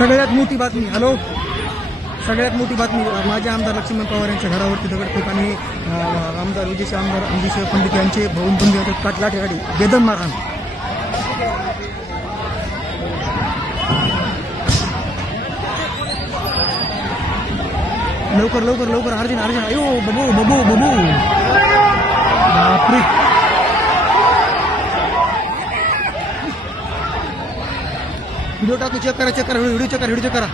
सगळ्यात मोठी बातमी हॅलो? सगळ्यात मोठी बातमी माझे आमदार लक्ष्मण पवार यांच्या घरावरती दगडफेक आणि आमदार विजयचे आमदार विजय पंडित यांचे भाऊन बंधू लाठी ठिकाणी बेदम मारहाण. लवकर लवकर लवकर अर्जुन अर्जुन. अयो बबू बबू बबू. बापरे. व्हिडिओ टाकू चेक करा चेक करा व्हिडिओ चेक करा व्हिडिओ चेक करा.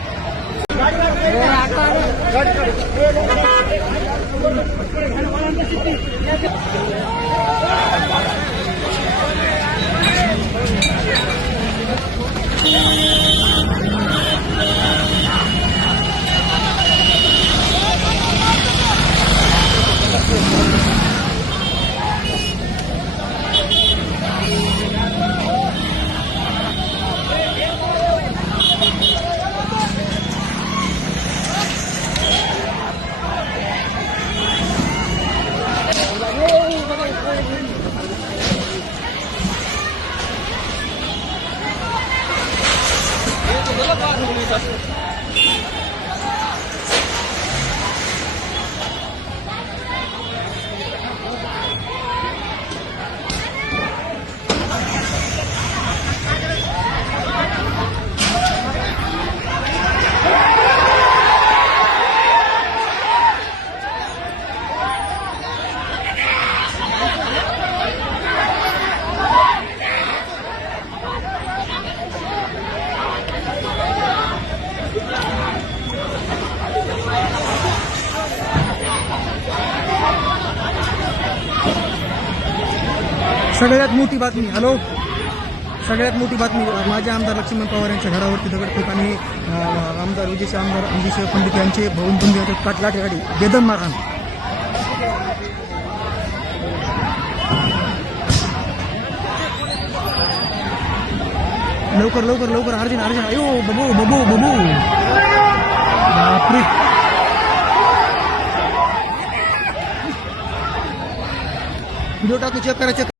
你怎么了？兄弟。सगळ्यात मोठी बातमी हॅलो? सगळ्यात मोठी बातमी माझे आमदार लक्ष्मण पवार यांच्या घरावरती दगडफेक आणि आमदार विजयचे आमदार विजय पंडित यांचे भाऊन बंधू काटला ठिकाणी बेदम मारहाण. लवकर लवकर लवकर अर्जुन अर्जुन अयो बबू बबू बबू. बापरे. व्हिडिओ टाकू चेक करा चेक